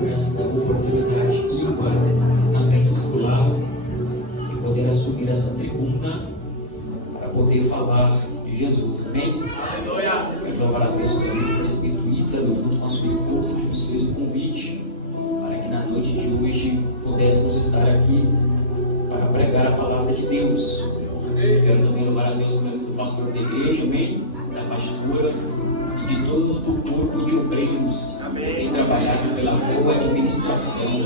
por esta oportunidade ímpar, também singular, de poder assumir essa tribuna para poder falar de Jesus. Amém? Quero louvar a Deus pelo presbítero Ítalo, junto com a sua esposa, que nos fez o convite para que na noite de hoje pudéssemos estar aqui para pregar a palavra de Deus. Quero também louvar a Deus pelo do pastor da igreja, amém? Da pastora e de todo o corpo de obreiros que tem trabalhado pela boa administração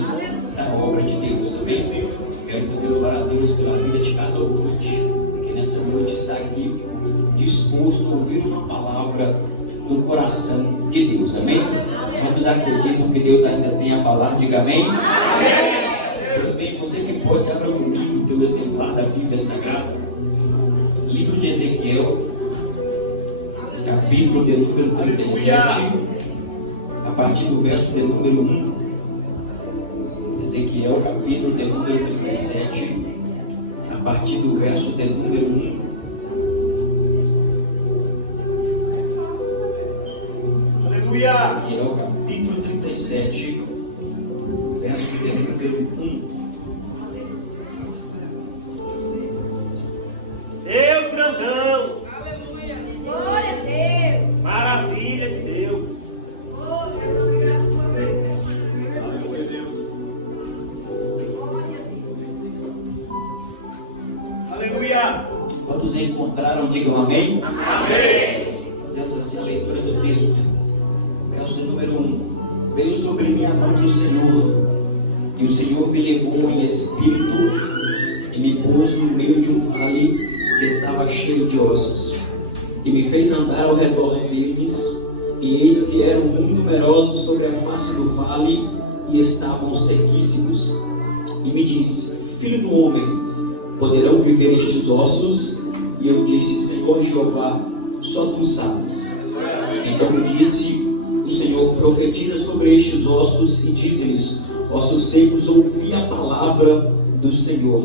da obra de Deus. Amém? Quero também louvar a Deus pela vida de cada ouvinte que nessa noite está aqui disposto a ouvir uma palavra do coração de Deus. Amém? Quantos acreditam que Deus ainda tem a falar? Diga amém. Pois bem, você que pode, abra comigo o teu exemplar da Bíblia Sagrada, livro de Ezequiel, capítulo de número 37, a partir do verso de número 1. Ezequiel, capítulo de número 37, a partir do verso de número 1. Ezequiel, capítulo 37, verso de número 1. Deus grandão, Aleluia. Glória a Deus. maravilha de Deus. Oh, Deus, obrigado por tua presença. Aleluia, Deus. Glória a Deus. Aleluia. Quantos encontraram, digam amém. Amém. Fazemos assim a leitura do texto. Verso número 1. Veio sobre mim a mão do Senhor, e o Senhor me levou em espírito e me pôs no meio de um vale que estava cheio de ossos, e me fez andar ao redor deles, e eis que eram muito numerosos sobre a face do vale, e estavam sequíssimos. E me disse: Filho do homem, poderão viver estes ossos? E eu disse: Senhor Jeová, só tu sabes. Então me disse o Senhor: profetiza sobre estes ossos e diz-lhes: ossos secos, ouvi a palavra do Senhor.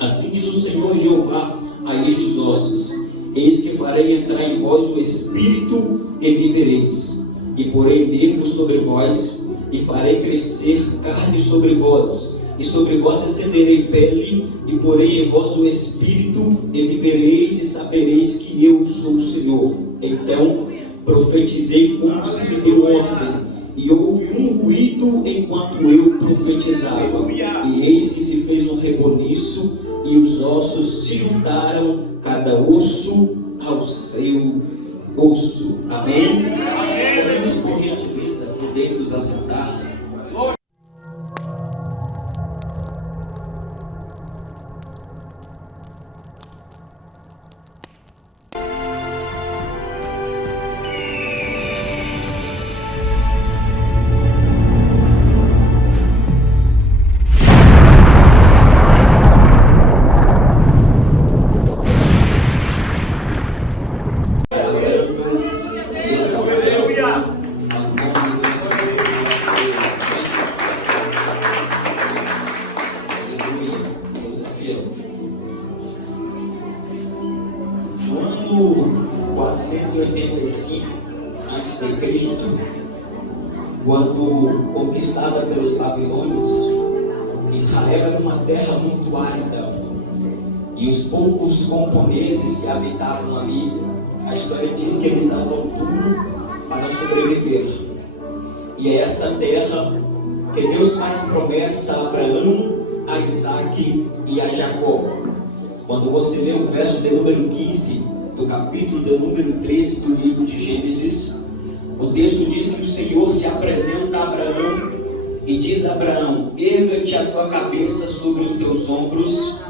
Assim diz o Senhor Jeová a estes ossos: eis que farei entrar em vós o espírito e vivereis, e porei nervos sobre vós, e farei crescer carne sobre vós, e sobre vós estenderei pele, e porei em vós o espírito e vivereis, e sabereis que eu sou o Senhor. Então profetizei como se me deu ordem, e houve um ruído enquanto eu profetizava, e eis que se fez um reboliço, e os ossos se juntaram, cada osso ao seu osso. Amém? Podemos, por gentileza, poder nos assentar. Quando conquistada pelos babilônios, Israel era uma terra muito árida, e os poucos camponeses que habitavam ali, a história diz que eles davam tudo para sobreviver. E é esta terra que Deus faz promessa a Abraão, a Isaac e a Jacó. Quando você lê o verso de número 15 do capítulo de número 13 do livro de Gênesis, o texto diz que o Senhor se apresenta a Abraão e diz a Abraão: erga-te a tua cabeça sobre os teus ombros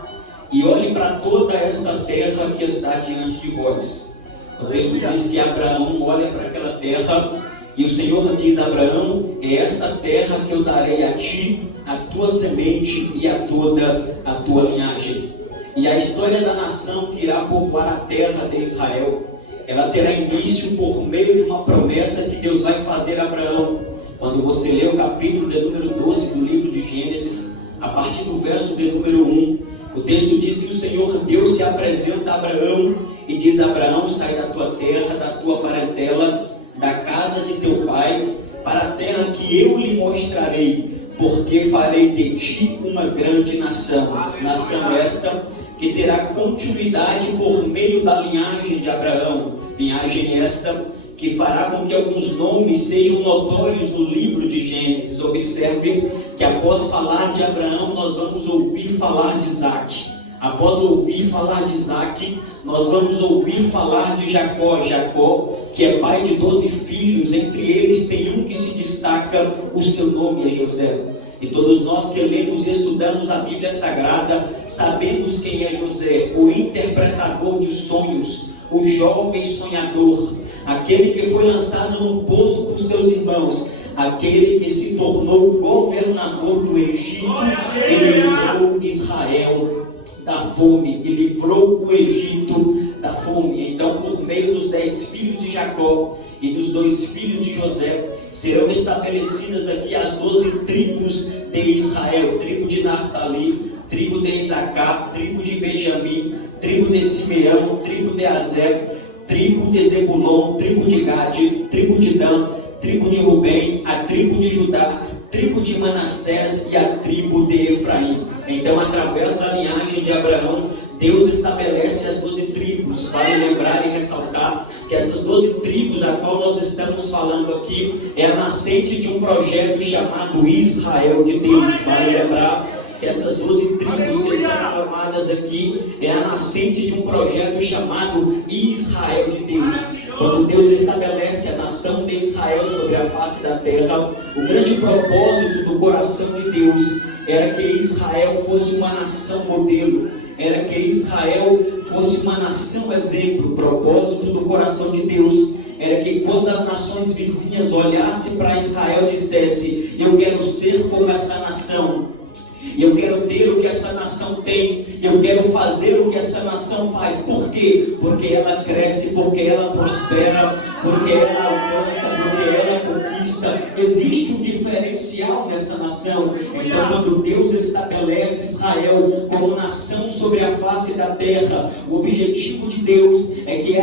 e olhe para toda esta terra que está diante de vós. O texto diz que Abraão olha para aquela terra e o Senhor diz a Abraão: é esta terra que eu darei a ti, a tua semente e a toda a tua linhagem. E a história da nação que irá povoar a terra de Israel, ela terá início por meio de uma promessa que Deus vai fazer a Abraão. Quando você lê o capítulo de número 12 do livro de Gênesis, a partir do verso de número 1, o texto diz que o Senhor Deus se apresenta a Abraão e diz a Abraão: sai da tua terra, da tua parentela, da casa de teu pai, para a terra que eu lhe mostrarei, porque farei de ti uma grande nação. Nação esta que terá continuidade por meio da linhagem de Abraão. Linhagem esta que fará com que alguns nomes sejam notórios no livro de Gênesis. Observe que após falar de Abraão, nós vamos ouvir falar de Isaque. Após ouvir falar de Isaque, nós vamos ouvir falar de Jacó. Jacó, que é pai de 12 filhos, entre eles tem um que se destaca, o seu nome é José. E todos nós que lemos e estudamos a Bíblia Sagrada, sabemos quem é José, o interpretador de sonhos, o jovem sonhador, aquele que foi lançado no poço por seus irmãos, aquele que se tornou governador do Egito e livrou Israel da fome, e livrou o Egito da fome. Então, por meio dos 10 filhos de Jacó e dos 2 filhos de José, serão estabelecidas aqui as 12 tribos de Israel: tribo de Naftali, tribo de Isacar, tribo de Benjamim, tribo de Simeão, tribo de Aser, tribo de Zebulon, tribo de Gade, tribo de Dan, tribo de Rubem, a tribo de Judá, tribo de Manassés e a tribo de Efraim. Então, através da linhagem de Abraão, Deus estabelece as 12 tribos. Vale lembrar e ressaltar que essas 12 tribos a qual nós estamos falando aqui é a nascente de um projeto chamado Israel de Deus. Vale lembrar que essas 12 tribos que são formadas aqui é a nascente de um projeto chamado Israel de Deus. Quando Deus estabelece a nação de Israel sobre a face da terra, o grande propósito do coração de Deus era que Israel fosse uma nação modelo, era que Israel fosse uma nação exemplo. O propósito do coração de Deus era que quando as nações vizinhas olhassem para Israel, dissessem: eu quero ser como essa nação, eu quero ter o que essa nação tem, eu quero fazer o que essa nação faz. Por quê? Porque ela cresce, porque ela prospera, porque ela alcança, porque ela conquista. Existe um diferencial nessa nação. Então, quando Deus estabelece Israel como nação sobre a face da terra, o objetivo de Deus é que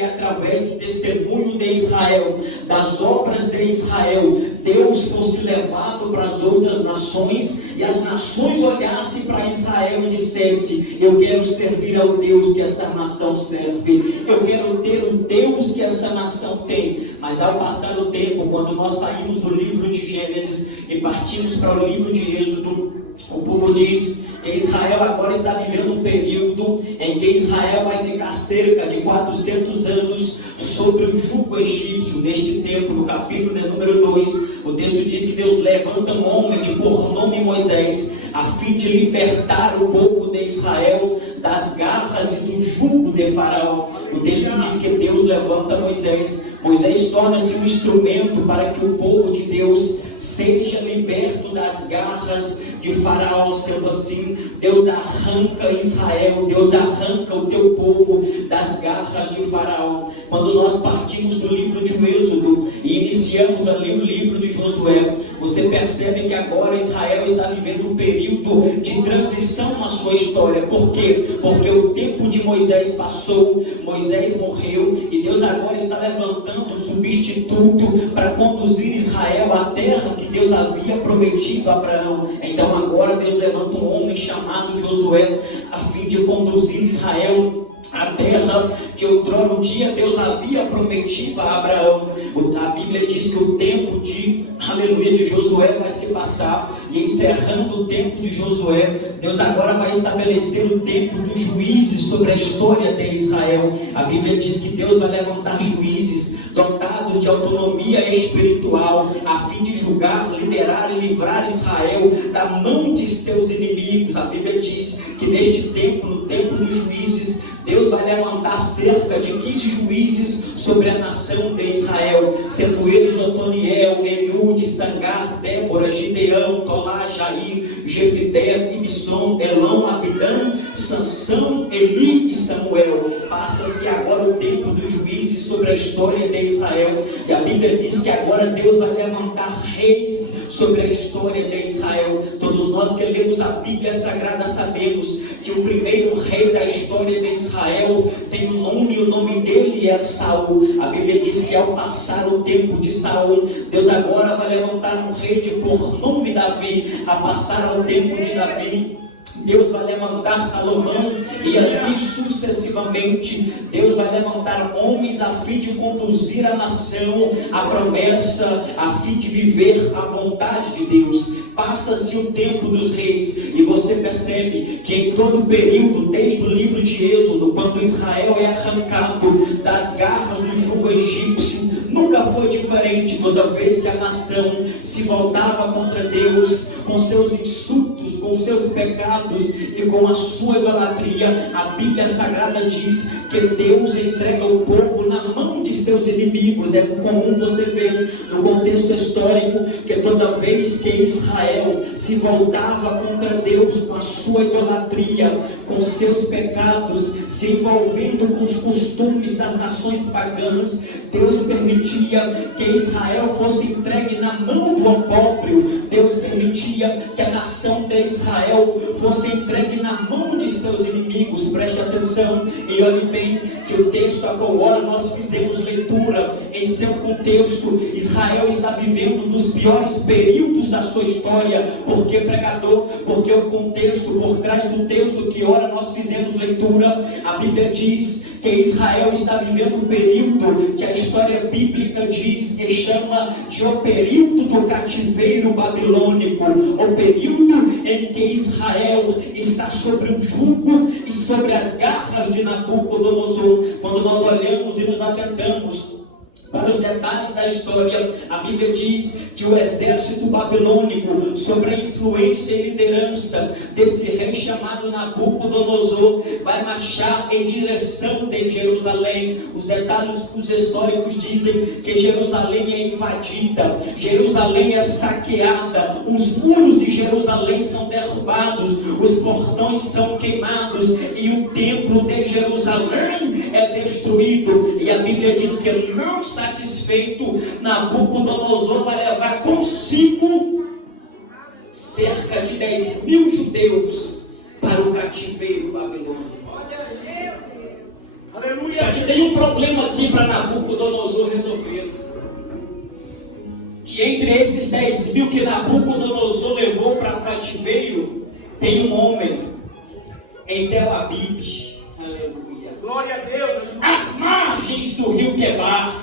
através do testemunho de Israel, das obras de Israel, Deus fosse levado para as outras nações, e as nações olhassem para Israel e dissessem: eu quero servir ao Deus que essa nação serve, eu quero ter o Deus que essa nação tem. Mas ao passar o tempo, quando nós saímos do livro de Gênesis e partimos para o livro de Êxodo, o povo diz que Israel agora está vivendo um período em que Israel vai ficar cerca de 400 anos sobre o jugo egípcio. Neste tempo, no capítulo de número 2, o texto diz que Deus levanta um homem de por nome Moisés, a fim de libertar o povo de Israel das garras e do jugo de Faraó. O texto diz que Deus levanta Moisés. Moisés torna-se um instrumento para que o povo de Deus seja liberto das garras de Faraó. Sendo assim, Deus arranca Israel, Deus arranca o teu povo das garras de Faraó. Quando nós partimos do livro de Êxodo e iniciamos ali o livro de Josué, você percebe que agora Israel está vivendo um período de transição na sua história. Por quê? Porque o tempo de Moisés passou, Moisés morreu, e Deus agora está levantando um substituto para conduzir Israel à terra que Deus havia prometido a Abraão. Então agora Deus levanta um homem chamado Josué, a fim de conduzir Israel à terra que outrora um dia Deus havia prometido a Abraão. A Bíblia diz que o tempo de Josué vai se passar, e encerrando o tempo de Josué, Deus agora vai estabelecer o tempo dos juízes sobre a história de Israel. A Bíblia diz que Deus vai levantar juízes dotados de autonomia espiritual, a fim de julgar, liderar e livrar Israel da mão de seus inimigos. A Bíblia diz que neste tempo, no tempo dos juízes, Deus vai levantar cerca de 15 juízes sobre a nação de Israel, sendo eles Otoniel, Eliúde, Sangar, Débora, Gideão, Tolá, Jair, Jefité, Ibson, Elão, Abidã, Sansão, Eli e Samuel. Passa-se agora o tempo dos juízes sobre a história de Israel, e a Bíblia diz que agora Deus vai levantar reis sobre a história de Israel. Todos nós que lemos a Bíblia Sagrada sabemos que o primeiro rei da história de Israel tem um nome, e o nome dele é Saul. A Bíblia diz que ao passar o tempo de Saul, Deus agora vai levantar um rei de por nome Davi. A passar ao tempo de Davi, Deus vai levantar Salomão, e assim sucessivamente. Deus vai levantar homens a fim de conduzir a nação à promessa, a fim de viver a vontade de Deus. Passa-se o tempo dos reis, e você percebe que em todo o período, desde o livro de Êxodo, quando Israel é arrancado das garras do jugo egípcio, nunca foi diferente. Toda vez que a nação se voltava contra Deus, com seus insultos, com seus pecados e com a sua idolatria, a Bíblia Sagrada diz que Deus entrega o povo na mão de seus inimigos. É comum você ver no contexto histórico que toda vez que Israel se voltava contra Deus com a sua idolatria, com seus pecados, se envolvendo com os costumes das nações pagãs, Deus permitia que Israel fosse entregue na mão do opróbrio. Deus permitia que a nação de Israel fosse entregue na mão de seus inimigos. Preste atenção e olhe bem que o texto a qual agora nós fizemos leitura, em seu contexto, Israel está vivendo um dos piores períodos da sua história. Por que, pregador? Porque o contexto, por trás do texto que ora nós fizemos leitura, a Bíblia diz que Israel está vivendo um período que a história bíblica diz que chama de o período do cativeiro babilônico, o período em que Israel está sobre o jugo e sobre as garras de Nabucodonosor. Quando nós olhamos e nos atentamos para os detalhes da história, a Bíblia diz que o exército babilônico, sob a influência e liderança desse rei chamado Nabucodonosor, vai marchar em direção de Jerusalém. Os detalhes dos históricos dizem que Jerusalém é invadida, Jerusalém é saqueada, os muros de Jerusalém são derrubados, os portões são queimados e o templo de Jerusalém é destruído. E a Bíblia diz que não satisfeito, Nabucodonosor vai levar consigo cerca de 10.000 judeus para o cativeiro babilônico. Aleluia. Só que tem um problema aqui para Nabucodonosor resolver. Que entre esses 10.000 que Nabucodonosor levou para o cativeiro, tem um homem em Tel Abib. Aleluia. Glória a Deus. Às margens do rio Quebar.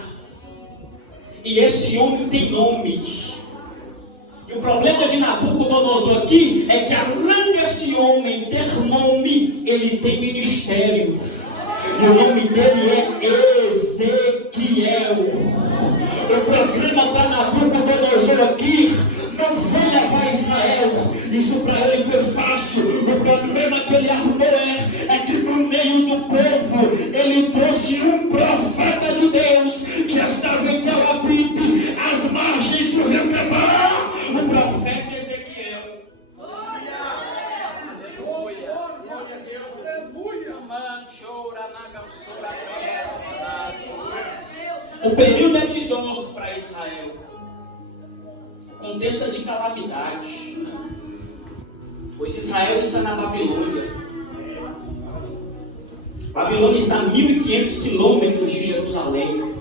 E esse homem tem nome. E o problema de Nabucodonosor aqui é que, além desse homem ter nome, ele tem ministério. E o nome dele é Ezequiel. O problema para Nabucodonosor aqui não foi levar Israel. Isso para ele foi fácil. O problema que ele arrumou é que no meio do povo ele trouxe um profeta de Deus que estava em Tel Abib, às margens do rio Quebar, o profeta Ezequiel. Glória a Deus. O período é de dor para Israel. O contexto é de calamidade. Pois Israel está na Babilônia. Babilônia está a 1.500 quilômetros de Jerusalém.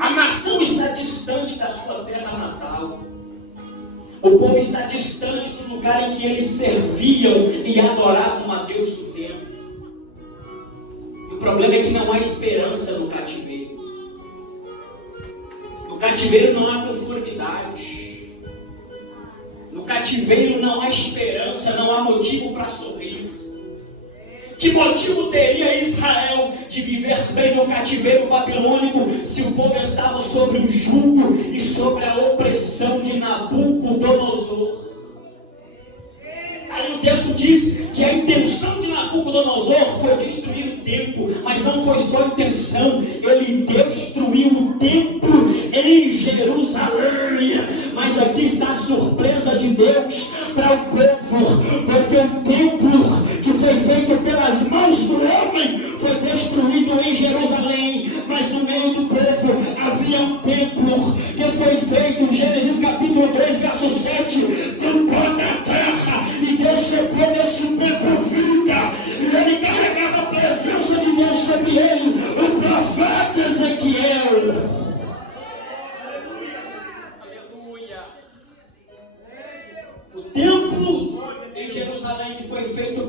A nação está distante da sua terra natal. O povo está distante do lugar em que eles serviam e adoravam a Deus do templo. E o problema é que não há esperança no cativeiro. No cativeiro não há conformidade. No cativeiro não há esperança, não há motivo para sorrir. Que motivo teria Israel de viver bem no cativeiro babilônico se o povo estava sobre o jugo e sobre a opressão de Nabucodonosor? Aí o texto diz que a intenção de Nabucodonosor foi destruir o templo, mas não foi só a intenção, ele destruiu o templo em Jerusalém. Mas aqui está a surpresa de Deus para o povo, porque o templo que foi feito pelas mãos do homem foi destruído em Jerusalém, mas no meio do povo havia um templo que foi feito em Gênesis capítulo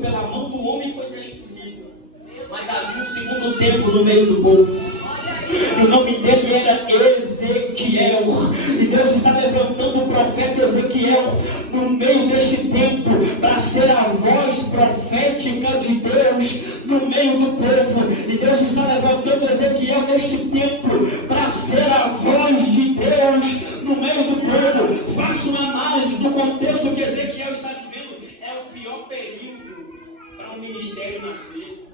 pela mão do homem foi destruído. Mas havia um segundo tempo no meio do povo. E o nome dele era Ezequiel. E Deus está levantando o profeta Ezequiel no meio deste tempo para ser a voz profética de Deus no meio do povo. E Deus está levantando Ezequiel neste tempo para ser a voz de Deus no meio do povo. Faça uma análise do contexto que Ezequiel está vivendo. É o pior período para um ministério nascer.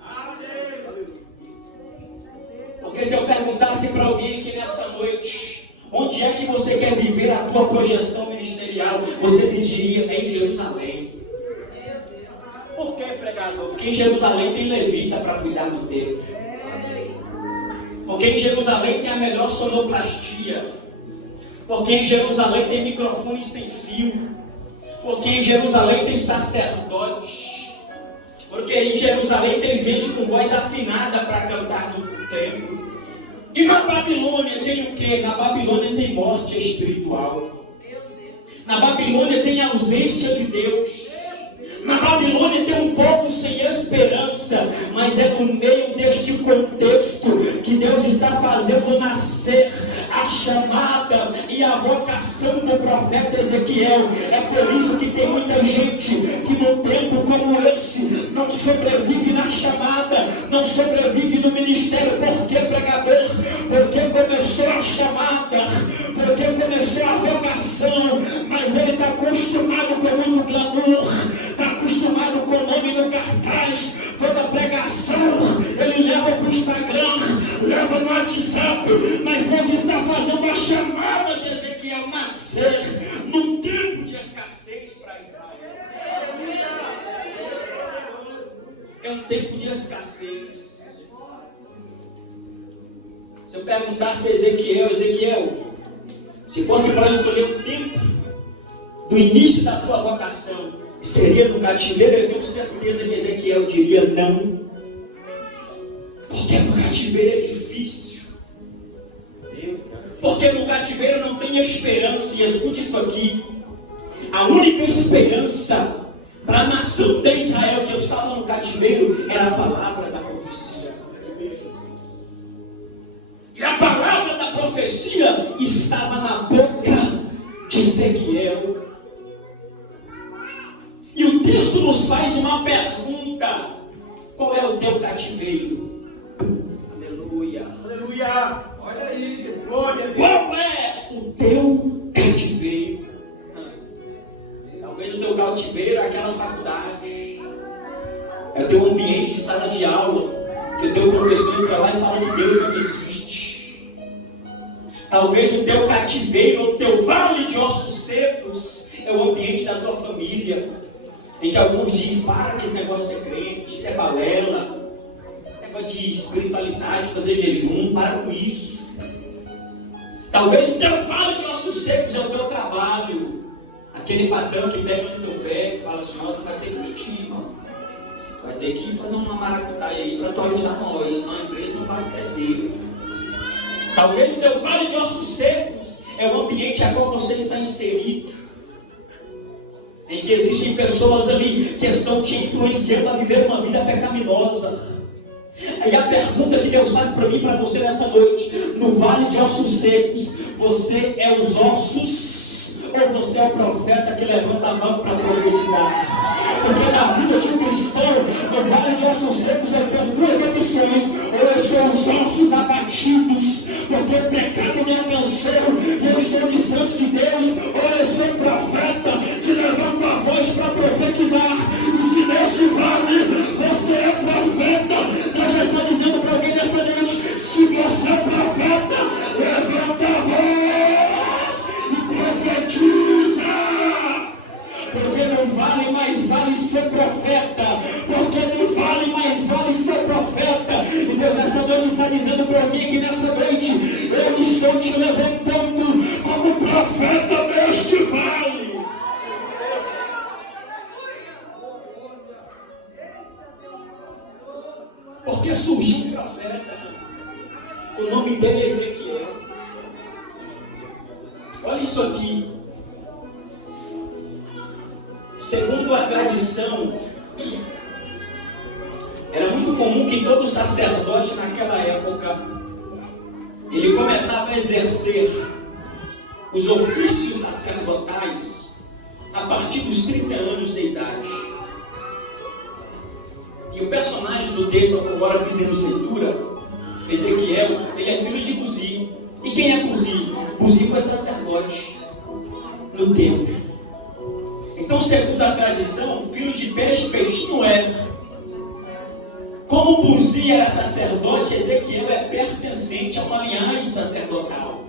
Porque se eu perguntasse para alguém aqui nessa noite, onde é que você quer viver a tua projeção ministerial? Você me diria, é em Jerusalém. Por que, pregador? Porque em Jerusalém tem levita para cuidar do templo. Porque em Jerusalém tem a melhor sonoplastia. Porque em Jerusalém tem microfone sem fio. Porque em Jerusalém tem sacerdotes. Porque em Jerusalém tem gente com voz afinada para cantar no templo. E na Babilônia tem o quê? Na Babilônia tem morte espiritual. Na Babilônia tem ausência de Deus. Na Babilônia tem um povo sem esperança. Mas é no meio deste contexto que Deus está fazendo nascer a chamada e a vocação do profeta Ezequiel. É por isso que tem muita gente que num tempo como esse não sobrevive na chamada, não sobrevive no ministério. Por que, pregador? Porque começou a chamada, porque começou a vocação, mas ele está acostumado com muito glamour, está acostumado com o nome no cartaz. Toda pregação ele leva para o Instagram, leva no WhatsApp, mas Deus está fazendo a chamada de Ezequiel nascer num tempo de escassez para Israel. É um tempo de escassez. Se eu perguntasse a Ezequiel, se fosse para escolher o tempo do início da tua vocação, seria no cativeiro, eu tenho certeza que Ezequiel diria não. Porque no cativeiro é difícil. Porque no cativeiro não tem esperança. E escute isso aqui. A única esperança para a nação de Israel que eu estava no cativeiro era a palavra da profecia. E a palavra da profecia estava na boca de Ezequiel. E o texto nos faz uma pergunta: qual é o teu cativeiro? Aleluia. Aleluia. Olha aí, Jesus. Glória a Deus. Qual é o teu cativeiro? Talvez o teu cativeiro é aquela faculdade, é o teu ambiente de sala de aula, que o teu professor entra lá e fala que Deus não existe. Talvez o teu cativeiro, o teu vale de ossos secos, é o ambiente da tua família, em que alguns dizem: para que esse negócio é crente, isso é balela, negócio de espiritualidade, fazer jejum, para com isso. Talvez o teu vale de ossos secos é o teu trabalho. Aquele patrão que pega no teu pé, que fala assim: ó, tu vai ter que mentir, irmão. Tu vai ter que fazer uma maracutaia aí para tu ajudar nós, senão a empresa não vai crescer. Talvez o teu vale de ossos secos é o ambiente a qual você está inserido, em que existem pessoas ali que estão te influenciando a viver uma vida pecaminosa. Aí a pergunta que Deus faz para mim e para você nessa noite: no vale de ossos secos, você é os ossos ou você é o profeta que levanta a mão para profetizar? Porque na vida de um cristão, no vale de ossos secos, eu tenho duas opções: ou eu sou os ossos abatidos, porque o pecado me alcançou e eu estou distante de Deus, ou eu sou o profeta que levanta a voz para profetizar. E se nesse vale você é profeta, Deus já está dizendo para alguém nessa noite: se você é profeta, levanta a voz e profetiza. Porque não vale mais vale ser profeta. Porque não vale mais vale ser profeta. E Deus nessa noite está dizendo para mim que nessa noite eu estou te levantando como profeta neste vale. Porque surgiu um profeta. O nome dele é Ezequiel. Olha isso aqui. Segundo a tradição, muito comum que todo sacerdote naquela época, ele começava a exercer os ofícios sacerdotais a partir dos 30 anos de idade. E o personagem do texto que agora fizemos leitura, Ezequiel, ele é filho de Buzi. E quem é Buzi? Buzi foi sacerdote no templo. Então, segundo a tradição, filho de peixe, peixinho é. Como Buzi era sacerdote, Ezequiel é pertencente a uma linhagem sacerdotal,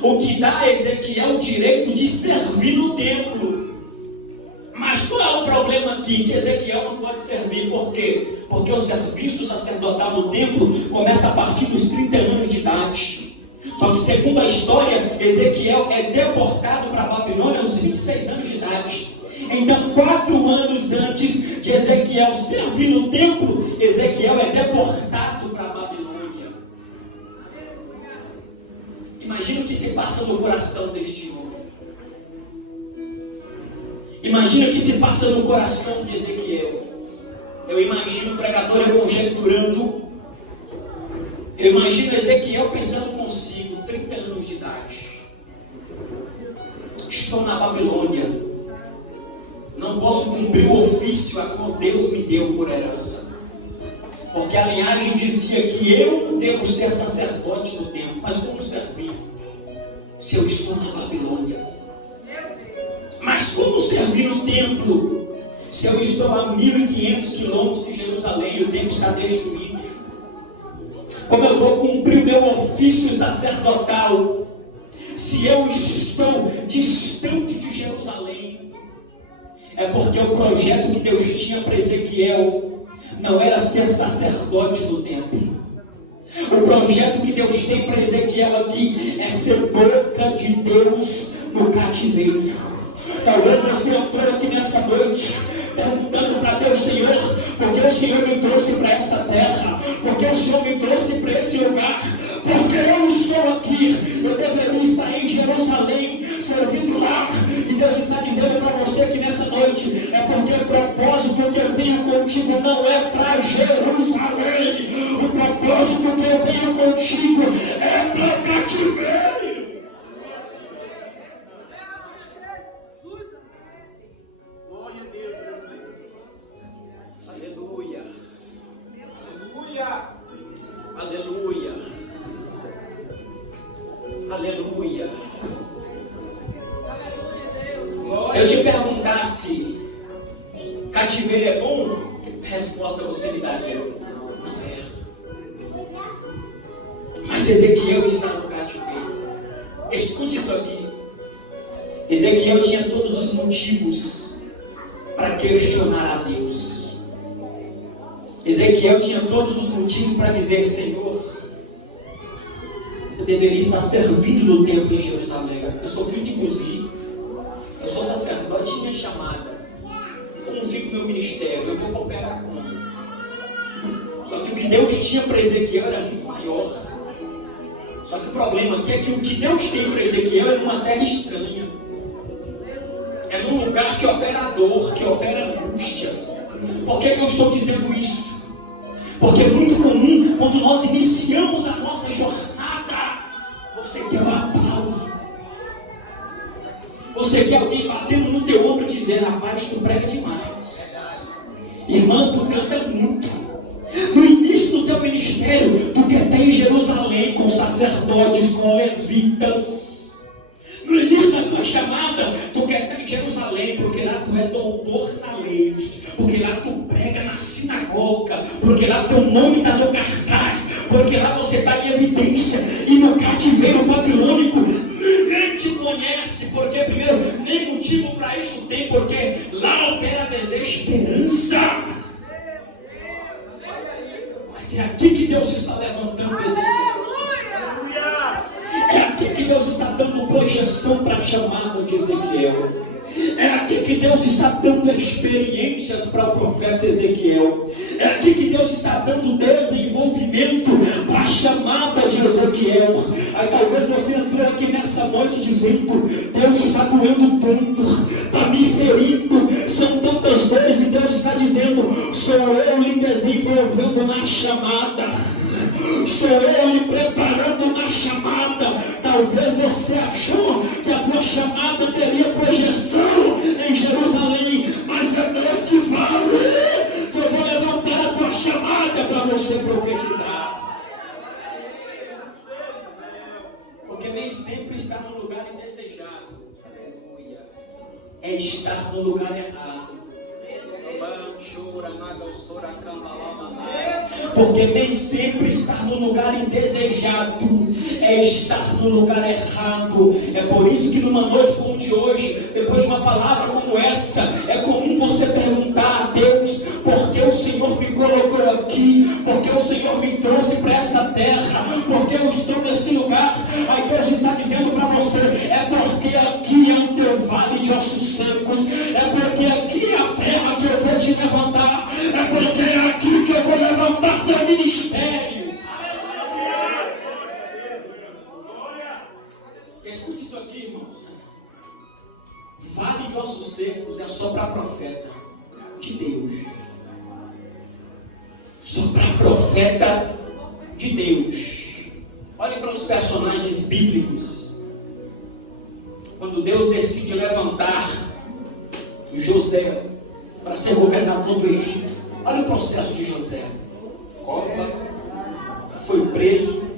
o que dá a Ezequiel o direito de servir no templo. Mas qual é o problema aqui? Que Ezequiel não pode servir. Por quê? Porque o serviço sacerdotal no templo começa a partir dos 30 anos de idade. Só que, segundo a história, Ezequiel é deportado para a Babilônia aos 26 anos de idade. Então, 4 anos antes de Ezequiel servir no templo, Ezequiel é deportado para a Babilônia. Imagina o que se passa no coração deste homem. Imagina o que se passa no coração de Ezequiel. Eu imagino o pregador conjecturando. Eu imagino Ezequiel pensando consigo, 30 anos de idade. Estou na Babilônia. Não posso cumprir o ofício a qual Deus me deu por herança. Porque a linhagem dizia que eu devo ser sacerdote do templo. Mas como servir se eu estou na Babilônia? Mas como servir no templo se eu estou a 1.500 quilômetros de Jerusalém e o templo está destruído? Como eu vou cumprir o meu ofício sacerdotal se eu estou distante de Jerusalém? É porque o projeto que Deus tinha para Ezequiel não era ser sacerdote do templo. O projeto que Deus tem para Ezequiel aqui é ser boca de Deus no cativeiro. Talvez você entrou aqui nessa noite perguntando para Deus: Senhor, por que o Senhor me trouxe para esta terra? Por que o Senhor me trouxe para esse lugar? Porque eu estou aqui, eu deveria estar em Jerusalém, servindo lá. E Deus está dizendo para você que nessa noite é porque o propósito que eu tenho contigo não é para Jerusalém. O propósito que eu tenho contigo é para cativeiro. Aleluia. Aleluia. Se eu te perguntasse, cativeiro é bom? Que resposta você me daria? Não é. Mas Ezequiel está no cativeiro. Escute isso aqui. Ezequiel tinha todos os motivos para questionar a Deus. Ezequiel tinha todos os motivos para dizer: Senhor, eu deveria estar servindo no templo em Jerusalém. Eu sou filho de Buzi, eu sou sacerdote e minha chamada. Como fica o meu ministério? Eu vou cooperar com ele. Só que o que Deus tinha para Ezequiel era muito maior. Só que o problema aqui é que o que Deus tem para Ezequiel é numa terra estranha. É num lugar que opera dor, que opera angústia. Por que eu estou dizendo isso? Porque é muito comum, quando nós iniciamos a nossa jornada, você quer um aplauso. Você quer alguém batendo no teu ombro e dizer: rapaz, tu prega demais. Irmã, tu canta muito. No início do teu ministério, tu quer estar em Jerusalém com sacerdotes, com levitas. No início da tua chamada, tu quer estar em Jerusalém, porque lá tu é doutor na lei, porque lá tu prega na sinagoga, porque lá teu nome está no cartaz, porque lá você está em evidência. E no cativeiro babilônico, ninguém te conhece, porque primeiro, nem motivo para isso tem, porque lá opera a desesperança. Mas é aqui que Deus está levantando Ezequiel. É aqui que Deus está dando projeção para a chamada de Ezequiel. É aqui que Deus está dando experiências para o profeta Ezequiel. É aqui que Deus está dando desenvolvimento para a chamada de Ezequiel. Aí talvez você entrou aqui nessa noite dizendo: Deus está doendo tanto, está me ferindo, são tantas dores. E Deus está dizendo: Sou eu lhe desenvolvendo na chamada. Sou eu lhe preparando na chamada. Talvez você achou que a tua chamada teria projeção em Jerusalém, mas é nesse vale que eu vou levantar a tua chamada para você profetizar. Porque nem sempre estar no lugar indesejado, aleluia, é estar no lugar errado. Porque nem sempre estar no lugar indesejado é estar no lugar errado. É por isso que numa noite como de hoje, depois de uma palavra como essa, é comum você perguntar a Deus: por que o Senhor me colocou aqui? Por que o Senhor me trouxe para esta terra? Por que eu estou nesse lugar? Aí Deus está dizendo para você: é porque aqui é o teu vale de ossos secos, é porque aqui é a terra que eu vou te levantar, é porque é aqui que eu vou levantar teu ministério. Escute isso aqui, irmãos. Vale de ossos secos é só para profeta de Deus. Só para profeta de Deus. Olhe para os personagens bíblicos. Quando Deus decide levantar José para ser governador do Egito, olha o processo de José. Cova, foi preso,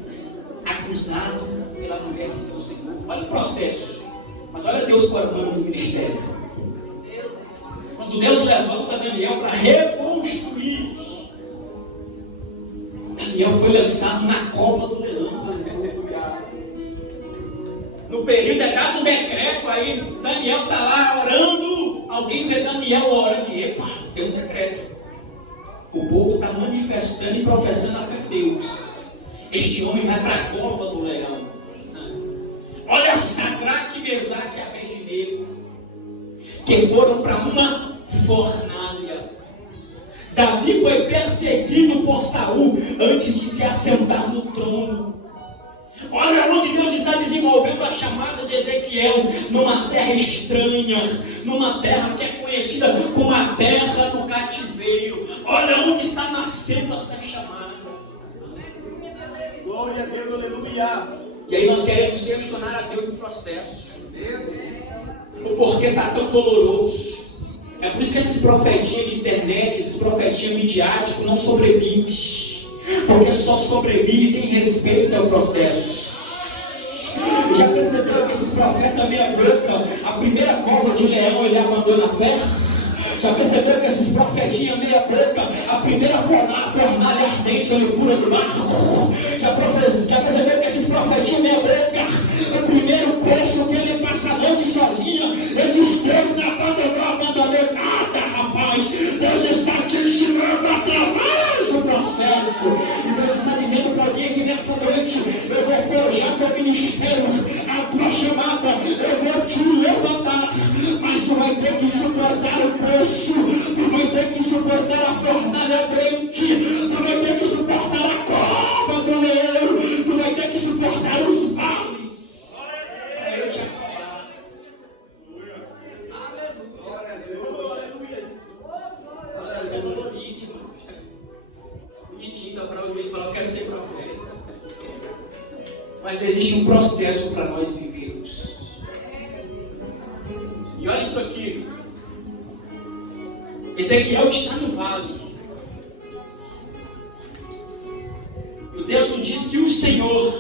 acusado pela mulher de seu senhor. Olha o processo. Mas olha Deus formando o ministério. Quando Deus levanta Daniel para reconstruir, Daniel foi lançado na cova do leão. No período é dado um decreto, aí Daniel está lá orando. Alguém vê Daniel orando e epa, tem um decreto. O povo está manifestando e professando a fé de Deus. Este homem vai para a cova do leão. Olha Sadraque, Mesaque e Abednego, que foram para uma fornalha. Davi foi perseguido por Saul antes de se assentar no trono. Olha onde Deus está desenvolvendo a chamada de Ezequiel, numa terra estranha, numa terra que é conhecida como a terra do cativeiro. Olha onde está nascendo essa chamada. Glória a Deus, aleluia. E aí nós queremos questionar a Deus no processo. O porquê está tão doloroso. É por isso que esses profetinhas de internet, esses profetinhas midiáticos não sobrevivem. Porque só sobrevive quem respeita o processo. Já percebeu que esses profetas meia boca, a primeira cova de leão ele abandona a fé? Já percebeu que esses profetinhas meia boca, a primeira fornalha ardente ele pula do barco? Já percebeu que esses profetinhas meia boca, o primeiro poço que ele passa a noite sozinho, ele diz: Deus não abandonou nada, rapaz. Deus está te ensinando através do processo. E Deus está dizendo para alguém que nessa noite eu vou forjar teu ministério, a tua chamada, eu vou te levantar, mas tu vai ter que suportar o poço, tu vai ter que suportar a fornalha ardente, tu vai ter que suportar a cova do leão, tu vai ter que suportar os vales. Eu te apoiar. Vocês é dolorido, irmãos. Mentindo para ouvir e falar: eu quero ser profeta. Mas existe um processo para nós vivermos. E olha isso aqui. Ezequiel está no vale. O texto diz que o Senhor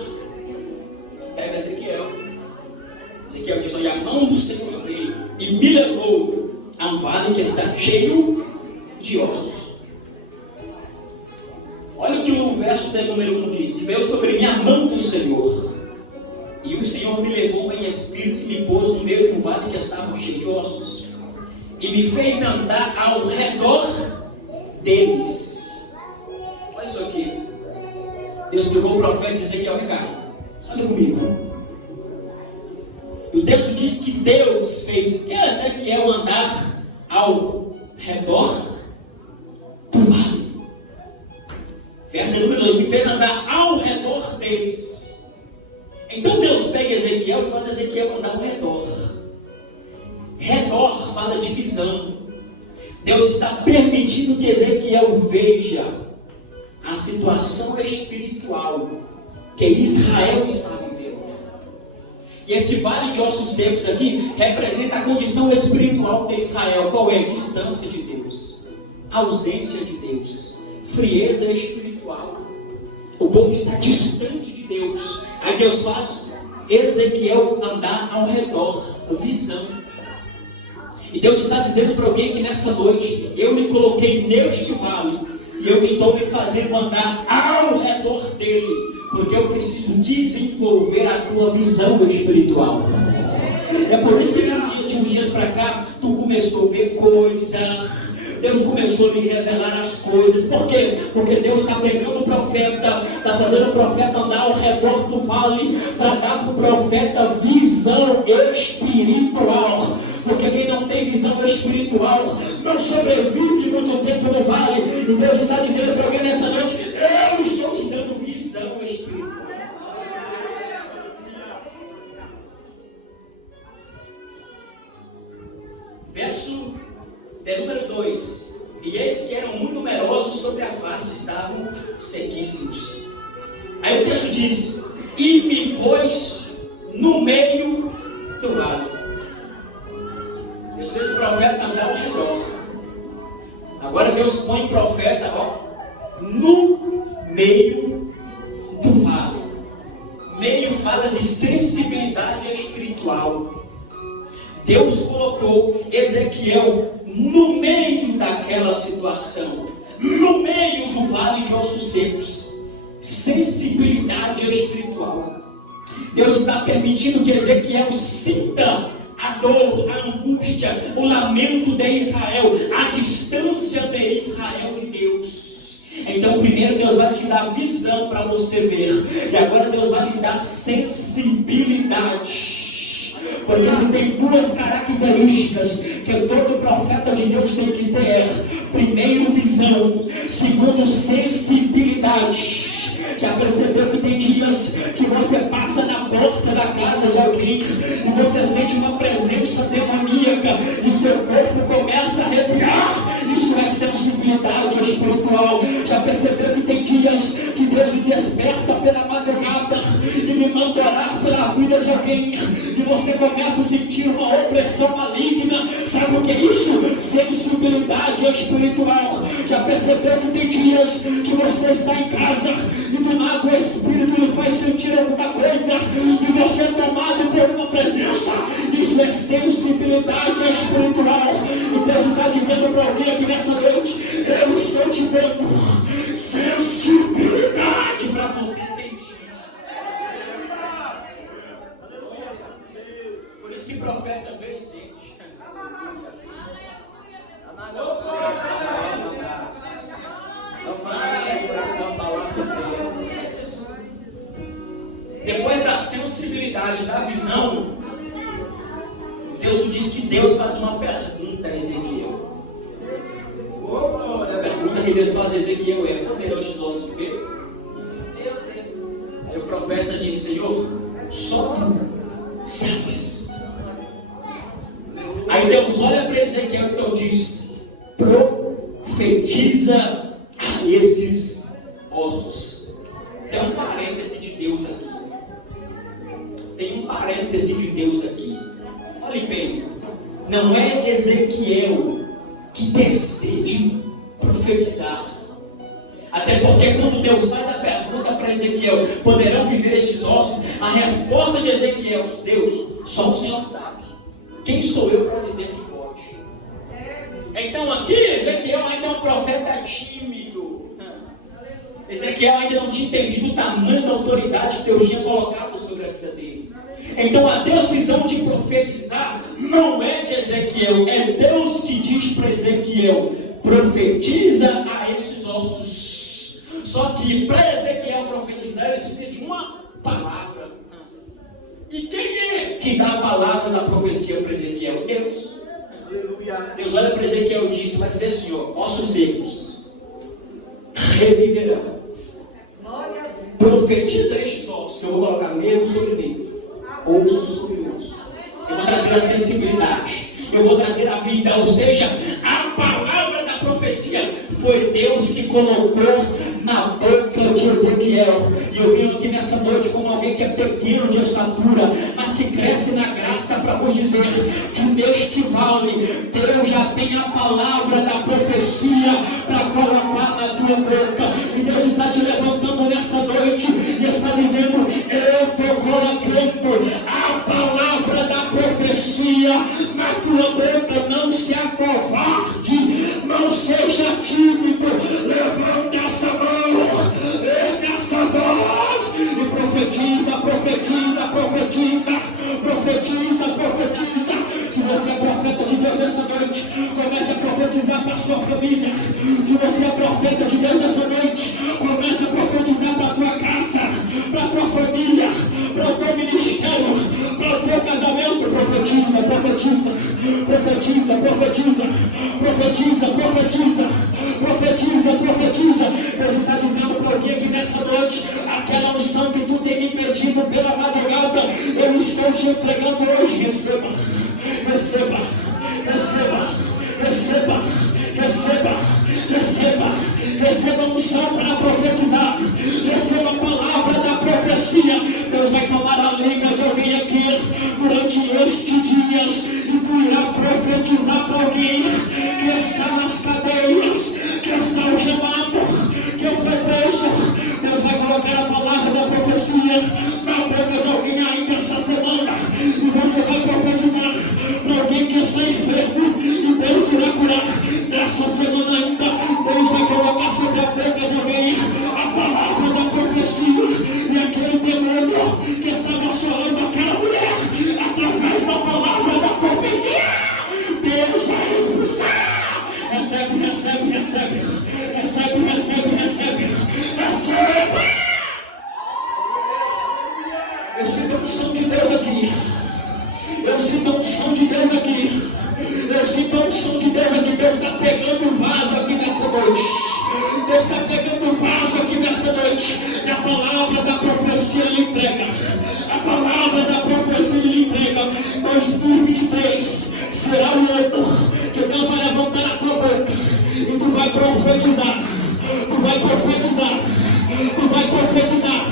pega Ezequiel. Ezequiel diz: olha, a mão do Senhor veio e me levou a um vale que está cheio de ossos. Olha o que o verso de número 1 diz: veio sobre mim a mão do Senhor, e o Senhor me levou em espírito e me pôs no meio de um vale que estava cheio de ossos, e me fez andar ao redor deles. Olha isso aqui. Deus pegou o profeta Ezequiel: vem cá, olha comigo. O texto diz que Deus fez Ezequiel andar ao redor do vale. Verso número 2: me fez andar ao redor deles. Então Deus pega Ezequiel e faz Ezequiel andar ao redor. Redor fala de visão. Deus está permitindo que Ezequiel veja a situação espiritual que Israel está vivendo. E esse vale de ossos secos aqui representa a condição espiritual de Israel. Qual é? Distância de Deus, ausência de Deus, frieza espiritual. O povo está distante de Deus. Aí Deus faz Ezequiel andar ao redor, visão. E Deus está dizendo para alguém que nessa noite eu me coloquei neste vale e eu estou me fazendo andar ao redor dele, porque eu preciso desenvolver a tua visão espiritual. É por isso que de uns dias para cá tu começou a ver coisas. Deus começou a me revelar as coisas. Por quê? Porque Deus está pegando o profeta, está fazendo o profeta andar ao redor do vale, para dar para o profeta visão espiritual. Porque quem não tem visão espiritual não sobrevive muito tempo no vale. E Deus está dizendo para alguém nessa noite: eu estou te dando visão espiritual. Verso de número 2: e eis que eram muito numerosos sobre a face, estavam sequíssimos. Aí o texto diz: e me pôs no meio do vale. Deus fez o profeta andar ao redor. Agora Deus põe o profeta no meio do vale. Meio fala de sensibilidade espiritual. Deus colocou Ezequiel no meio daquela situação, no meio do vale de ossos secos. Sensibilidade espiritual. Deus está permitindo que Ezequiel sinta a dor, a angústia, o lamento de Israel, a distância de Israel de Deus. Então primeiro Deus vai te dar visão para você ver, e agora Deus vai lhe dar sensibilidade. Porque se tem duas características que todo profeta de Deus tem que ter: primeiro, visão; segundo, sensibilidade. Já percebeu que tem dias que você passa na porta da casa de alguém e você sente uma presença demoníaca e seu corpo começa a arrepiar? Isso é sensibilidade espiritual. Já percebeu que tem dias que Deus me desperta pela madrugada e me manda orar pela vida de alguém e você começa a sentir uma opressão maligna? Sabe o que é isso? Sensibilidade espiritual. Já percebeu que tem dias que você está em casa e do nada o Espírito lhe faz sentir alguma coisa e você é tomado por uma presença? Isso é sensibilidade espiritual. E Deus está dizendo para alguém aqui nessa noite: eu estou te dando sensibilidade para você sentir. Por isso que profeta vê e sente. Depois da sensibilidade, da visão, Deus diz que Deus faz uma pergunta a Ezequiel. A pergunta que Deus faz a Ezequiel é: poderão os nossos ver? Aí o profeta diz: Senhor, só tu sabes. Aí Deus olha para Ezequiel e então diz: profetiza a esses ossos. Tem um parêntese de Deus aqui. Tem um parêntese de Deus aqui. Olhem bem, não é Ezequiel que decide profetizar. Até porque quando Deus faz a pergunta para Ezequiel: poderão viver estes ossos? A resposta de Ezequiel: Deus, só o Senhor sabe. Quem sou eu para dizer que pode? Então aqui Ezequiel ainda é um profeta tímido. Ezequiel ainda não tinha entendido o tamanho da autoridade que Deus tinha colocado sobre a vida dele. Então a decisão de profetizar não é de Ezequiel, é Deus que diz para Ezequiel: profetiza a esses ossos. Só que para Ezequiel profetizar, ele precisa de uma palavra. E quem é que dá a palavra da profecia para Ezequiel? Deus. Deus olha para Ezequiel e diz: vai dizer assim, ó, ossos secos reviverão. Profetiza estes ossos, que eu vou colocar nervo sobre nervo, osso sobre osso. Eu vou trazer a sensibilidade, eu vou trazer a vida, ou seja, a palavra da profecia foi Deus que colocou na boca de Ezequiel. E eu venho aqui nessa noite como alguém que é pequeno de estatura, mas que cresce na graça, para vos dizer que neste vale Deus já tem a palavra da profecia para colocar na tua boca. E Deus está te levantando nessa noite e está dizendo: eu estou colocando a palavra da profecia na tua boca. Não se acovarde, não seja tímido, levanta essa mão, erga essa voz e profetiza, profetiza, profetiza, profetiza, profetiza. Se você é profeta de Deus nessa noite, comece a profetizar para a sua família. Se você é profeta de Deus nessa noite, comece a profetizar para a tua casa, para a tua família, para o teu ministério, para o teu casamento. Profetiza, profetiza, profetiza, profetiza, profetiza, profetiza, profetiza, profetiza. Deus está dizendo para alguém aqui nessa noite: aquela unção que tu tem me pedido pela madrugada, eu estou te entregando hoje. Receba, receba, receba, receba, receba, receba, receba unção para profetizar, receba a palavra da profecia. Deus vai tomar a língua de alguém aqui durante estes dias e tu irá profetizar para alguém que está nas cadeias, que está algemado, que foi preso. Deus vai colocar a palavra da profecia na boca de alguém ainda essa semana, e você vai profetizar para alguém que está enfermo, e Deus irá curar nessa semana ainda. Deus vai colocar sobre a boca de alguém a palavra da profecia, e aquele demônio que estava assolando aquela mulher, através da palavra da profecia, Deus vai expulsar. Recebe, recebe, recebe, recebe, recebe, recebe, recebe. Eu sinto a unção de Deus aqui. Eu sinto a unção de Deus aqui. Eu sinto a unção de Deus aqui. Deus está pegando o vaso aqui nessa noite. Deus está pegando o vaso aqui nessa noite. E a palavra da profecia lhe entrega. A palavra da profecia lhe entrega. 2023 será o ano que Deus vai levantar a tua boca. E tu vai profetizar. Tu vai profetizar. Tu vai profetizar.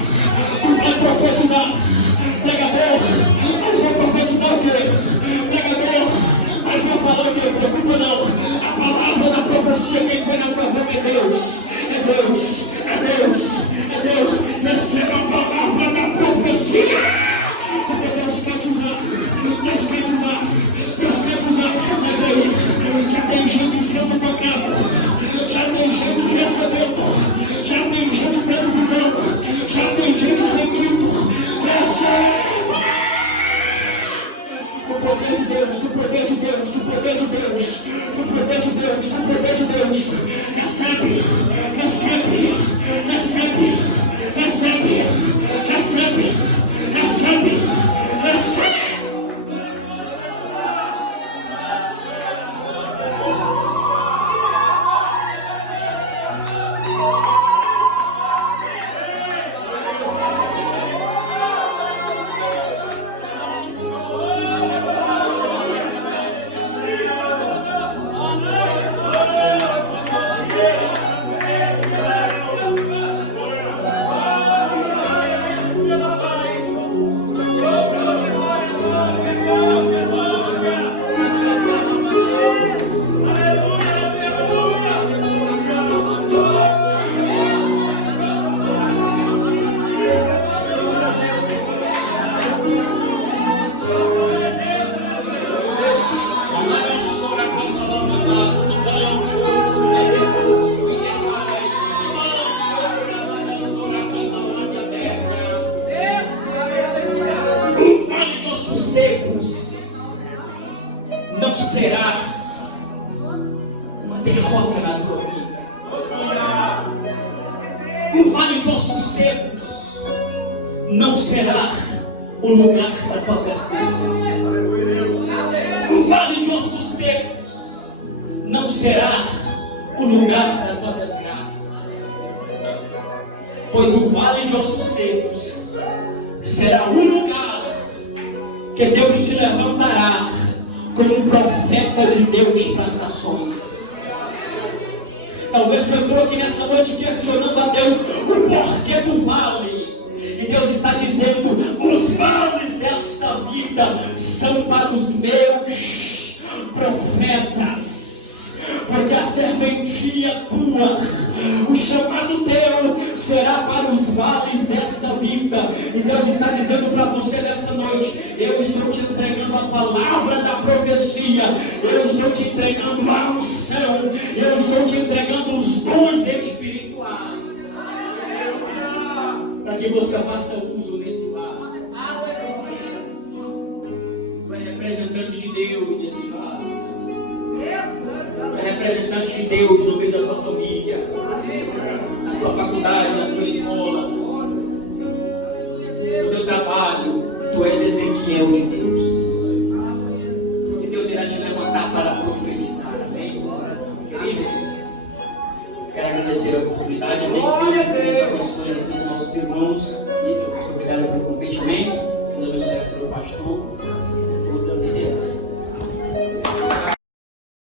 Tu vai profetizar. Pregador, mas vou profetizar o quê? Pregador, mas vou falar o quê? Preocupa não. A palavra da profecia quem põe na tua boca é Deus. É Deus. É Deus. É Deus. Receba a palavra da profecia. Porque Deus quer te usar. Deus quer te usar. Deus quer te usar. Recebe aí. Já tem gente sendo tocada. Já tem gente recebendo. Já tem gente tendo visão. Já tem gente sentindo. Receba! O poder de Deus, o poder de Deus, o poder de Deus, o poder de Deus, o poder de Deus. Recebe, recebe, recebe, recebe, recebe, recebe, recebe. Não será uma derrota na tua vida. O vale de ossos secos não será o lugar da tua vergonha. O vale de ossos secos não será o lugar da tua desgraça. Pois o vale de ossos secos será o lugar que Deus te levantará como profeta de Deus para as nações. Talvez você entrou aqui nessa noite questionando a Deus o porquê do vale. E Deus está dizendo: os vales desta vida são para os meus profetas, porque a serventia tua, o chamado teu será para os vales desta vida. E Deus está dizendo para você nessa noite: eu estou te entregando a palavra da profecia, eu estou te entregando a unção, eu estou te entregando os dons espirituais, para que você faça uso desse vale. Tu é representante de Deus nesse vale. Tu é representante de Deus no meio da tua família, na tua faculdade, na tua escola, no teu trabalho. Tu és Ezequiel de Deus. E Deus irá te levantar para profetizar. Amém? Queridos, quero agradecer a oportunidade. Amém? Que Deus abençoe a todos os nossos irmãos. Muito obrigado pelo convite. Amém? Deus abençoe pelo pastor.